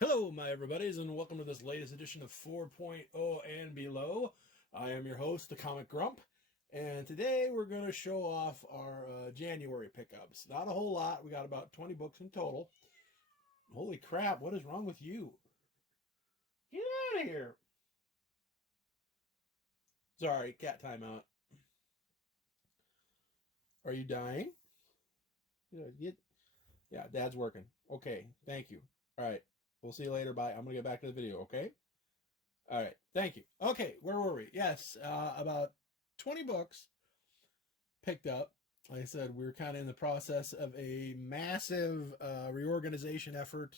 Hello, my everybody's, and welcome to this latest edition of 4.0 and Below. I am your host, the Comic Grump, and today we're going to show off our January pickups. Not a whole lot. We got about 20 books in total. Holy crap, what is wrong with you? Get out of here. Sorry, cat timeout. Are you dying? Yeah, Dad's working. Okay, thank you. All right. We'll see you later. Bye. I'm going to get back to the video, okay? All right. Thank you. Okay, where were we? Yes, about 20 books picked up. Like I said, we're kind of in the process of a massive reorganization effort,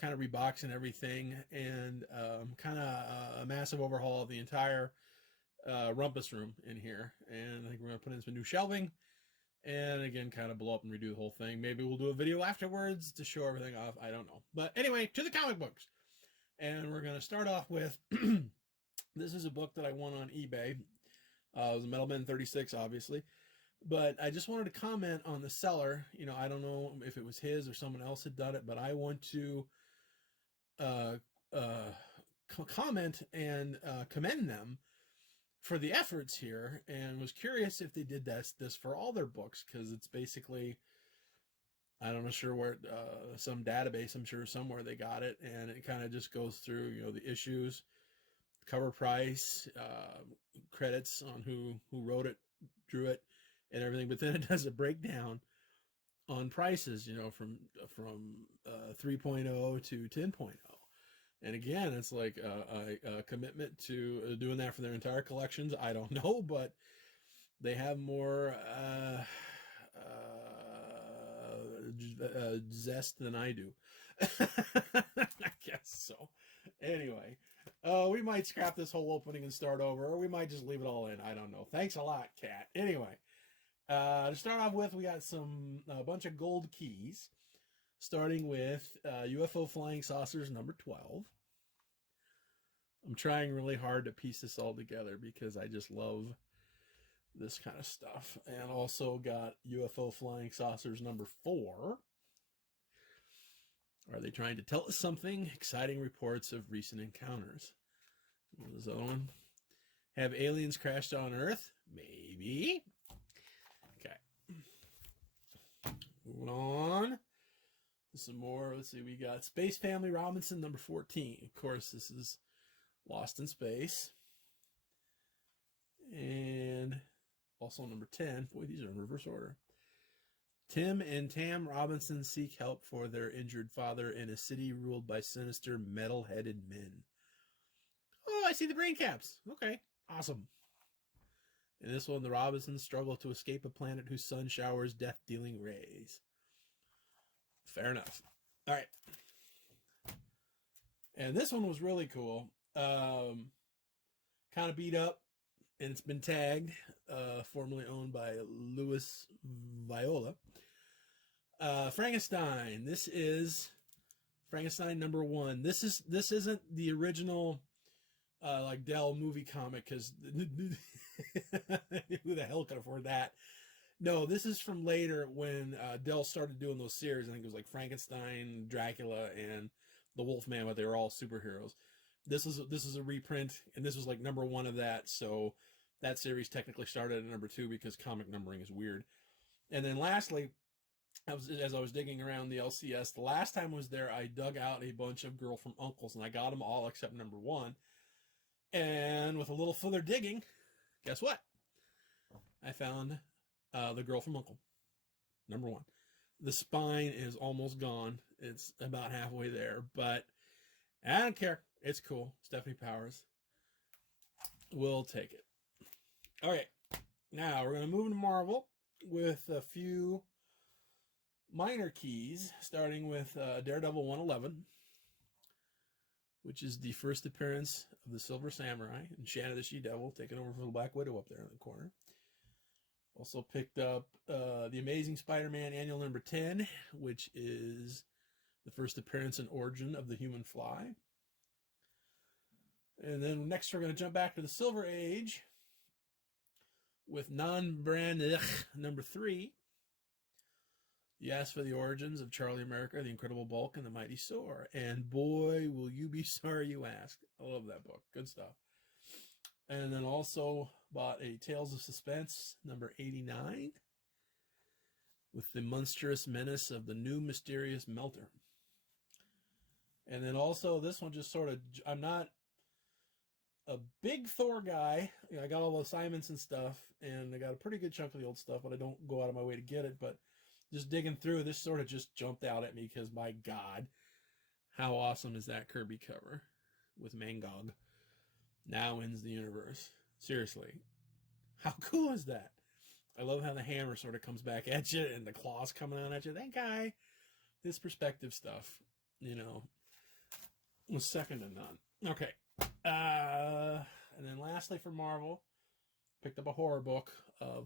kind of reboxing everything, and kind of a massive overhaul of the entire Rumpus Room in here. And I think we're going to put in some new shelving. And again, kind of blow up and redo the whole thing. Maybe we'll do a video afterwards to show everything off. I don't know. But anyway, to the comic books. And we're going to start off with, this is a book that I won on eBay. It was a Metalman 36, obviously. But I just wanted to comment on the seller. You know, I don't know if it was his or someone else had done it, but I want to comment and commend them for the efforts here, and was curious if they did this for all their books, because it's basically, I don't know, sure where, some database, I'm sure somewhere they got it, and it kind of just goes through, you know, the issues, cover price, credits on who wrote it, drew it, and everything, but then it does a breakdown on prices, you know, from 3.0 to 10.0. And again, it's like a commitment to doing that for their entire collections. I don't know, but they have more zest than I do. I guess so. Anyway, we might scrap this whole opening and start over, or we might just leave it all in. I don't know. Thanks a lot, Kat. Anyway, to start off with, we got a bunch of gold keys. Starting with UFO Flying Saucers number 12. I'm trying really hard to piece this all together because I just love this kind of stuff. And also got UFO Flying Saucers number 4. Are they trying to tell us something? Exciting reports of recent encounters. What was the other one? Have aliens crashed on Earth? Maybe. Okay. Moving on. Some more. Let's see. We got Space Family Robinson number 14. Of course, this is Lost in Space. And also number 10. Boy, these are in reverse order. Tim and Tam Robinson seek help for their injured father in a city ruled by sinister metal-headed men. Oh, I see the brain caps. Okay, awesome. In this one, the Robinsons struggle to escape a planet whose sun showers death-dealing rays. Fair enough. All right. And this one was really cool. Kind of beat up, and it's been tagged, formerly owned by Louis Viola. Frankenstein. This is Frankenstein number 1. This isn't the original like Dell movie comic, because who the hell could afford that? No, this is from later when Dell started doing those series. I think it was like Frankenstein, Dracula, and the Wolfman, but they were all superheroes. This is a reprint, and this was like number 1 of that. So that series technically started at number 2 because comic numbering is weird. And then lastly, as I was digging around the LCS, the last time I was there, I dug out a bunch of Girl from Uncles, and I got them all except number 1. And with a little further digging, guess what? I found The Girl from Uncle, number 1. The spine is almost gone. It's about halfway there, but I don't care. It's cool. Stephanie Powers. We'll take it. All right. Now we're going to move into Marvel with a few minor keys, starting with Daredevil 111, which is the first appearance of the Silver Samurai and Shanna the She-Devil taking over for the Black Widow up there in the corner. Also picked up The Amazing Spider-Man Annual number 10, which is the first appearance and origin of the Human Fly. And then next we're going to jump back to the Silver Age with Non-Brand number 3. You asked for the origins of Charlie America, the Incredible Bulk, and the Mighty Thor. And boy, will you be sorry you asked. I love that book. Good stuff. And then also bought a Tales of Suspense, number 89, with the monstrous menace of the new mysterious Melter. And then also this one just sort of, I'm not a big Thor guy. You know, I got all the assignments and stuff, and I got a pretty good chunk of the old stuff, but I don't go out of my way to get it. But just digging through, this sort of just jumped out at me because, my God, how awesome is that Kirby cover with Mangog? Now ends the universe. Seriously. How cool is that? I love how the hammer sort of comes back at you and the claws coming out at you. That guy, this perspective stuff, you know, was second to none. Okay. And then lastly for Marvel, picked up a horror book,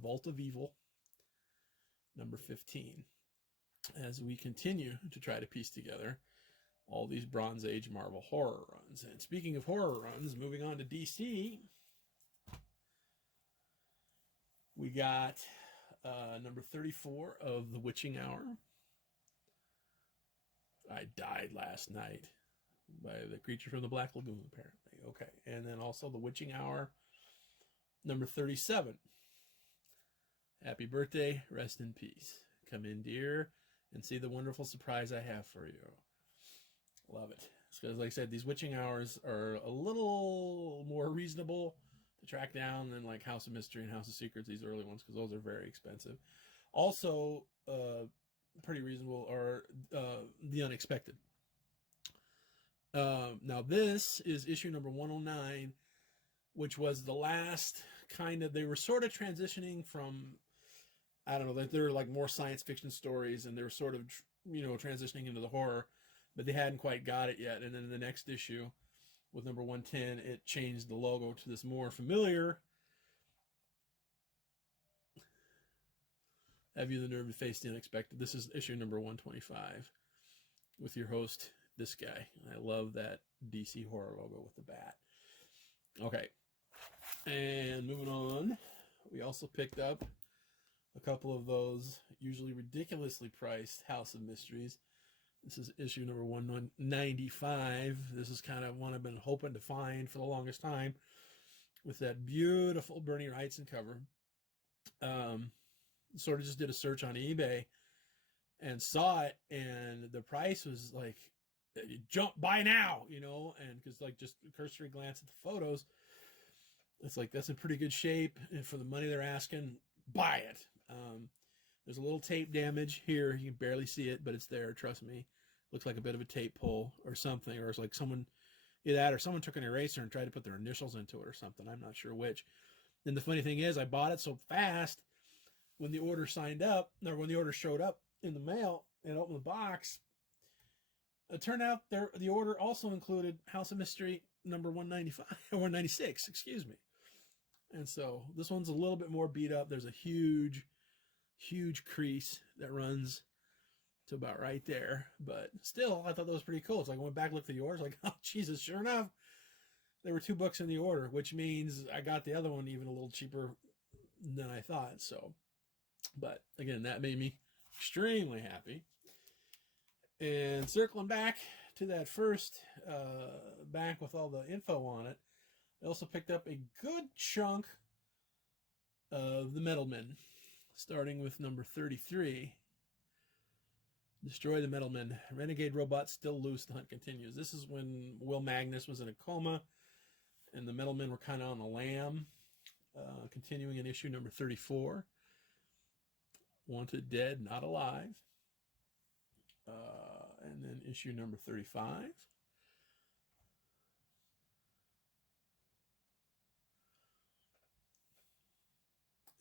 Vault of Evil, number 15, as we continue to try to piece together all these Bronze Age Marvel horror runs. And speaking of horror runs, moving on to DC, we got number 34 of The Witching Hour. I died last night by the creature from the Black Lagoon, apparently. Okay. And then also The Witching Hour, number 37. Happy birthday. Rest in peace. Come in, dear, and see the wonderful surprise I have for you. Love it. Because, like I said, these Witching Hours are a little more reasonable to track down than like House of Mystery and House of Secrets, these early ones, because those are very expensive. Also, pretty reasonable are The Unexpected. Now, this is issue number 109, which was the last kind of, they were sort of transitioning from, I don't know, they were like more science fiction stories, and they were sort of, you know, transitioning into the horror, but they hadn't quite got it yet. And then in the next issue, with number 110, it changed the logo to this more familiar Have You the Nerve to Face the Unexpected? This is issue number 125 with your host, this guy. I love that DC horror logo with the bat. Okay. And moving on, we also picked up a couple of those usually ridiculously priced House of Mysteries. This is issue number 195. This is kind of one I've been hoping to find for the longest time, with that beautiful Bernie Wrightson cover. Sort of just did a search on eBay and saw it, and the price was like, jump, buy now, you know, and because like just a cursory glance at the photos, it's like, that's in pretty good shape, and for the money they're asking, buy it. There's a little tape damage here. You can barely see it, but it's there. Trust me. Looks like a bit of a tape pull or something, or it's like someone, either that or someone took an eraser and tried to put their initials into it or something. I'm not sure which. And the funny thing is, I bought it so fast when the order signed up, or when the order showed up in the mail and opened the box, it turned out the order also included House of Mystery number 195 or 196, excuse me. And so this one's a little bit more beat up. There's a huge crease that runs to about right there, but still, I thought that was pretty cool. It's like I went back and looked at the orders, like, oh Jesus, sure enough, there were 2 books in the order, which means I got the other one even a little cheaper than I thought. So, but again, that made me extremely happy. And circling back to that first back with all the info on it, I also picked up a good chunk of the Metal Men, starting with number 33. Destroy the Metal Men. Renegade robots still loose. The hunt continues. This is when Will Magnus was in a coma, and the Metal Men were kind of on the lam. Continuing in issue number 34. Wanted Dead, Not Alive. And then issue number 35.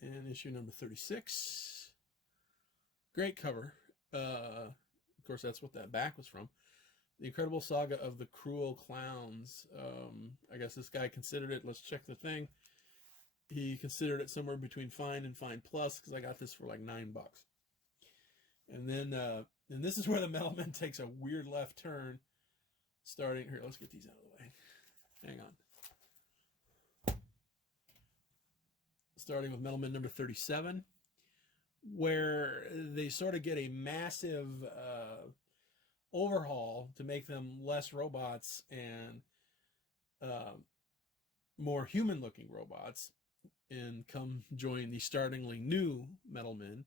And issue number 36. Great cover. Of course, that's what that back was from. The Incredible Saga of the Cruel Clowns. I guess this guy considered it. Let's check the thing. He considered it somewhere between fine and fine plus, because I got this for like $9. And then, and this is where the Metal Men takes a weird left turn. Starting here, let's get these out of the way. Hang on. Starting with Metal Men number 37, where they sort of get a massive overhaul to make them less robots and more human-looking robots, and come join the startlingly new Metal Men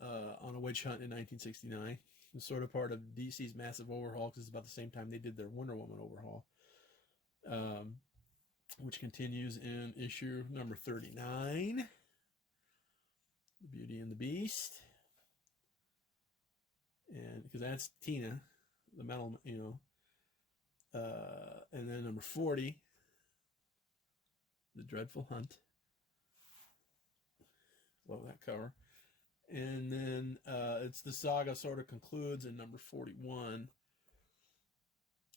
on a witch hunt in 1969. It's sort of part of DC's massive overhaul, because it's about the same time they did their Wonder Woman overhaul, which continues in issue number 39, The Beauty and the Beast. And because that's Tina, the metal, and then number 40, The Dreadful Hunt. Love that cover. And then it's the saga sort of concludes in number 41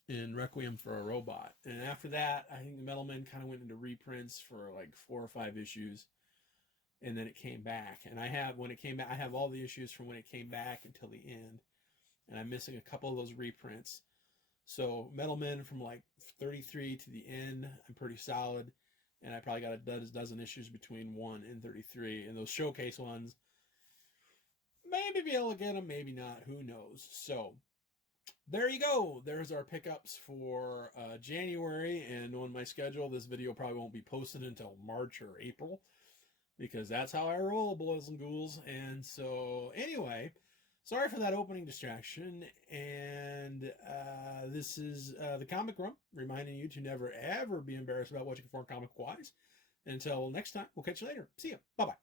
in Requiem for a Robot. And after that, I think the Metal Men kind of went into reprints for like 4 or 5 issues, and then it came back. And I have, when it came back, I have all the issues from when it came back until the end, and I'm missing a couple of those reprints. So Metal Men from like 33 to the end, I'm pretty solid, and I probably got a dozen issues between 1 and 33. And those showcase ones, maybe be able to get them, maybe not, who knows. So there you go. There's our pickups for January, and on my schedule, this video probably won't be posted until March or April, because that's how I roll, boys and ghouls. And so anyway, sorry for that opening distraction, and this is the Comic Room, reminding you to never ever be embarrassed about what you can afford comic-wise. Until next time, we'll catch you later. See ya. Bye-bye.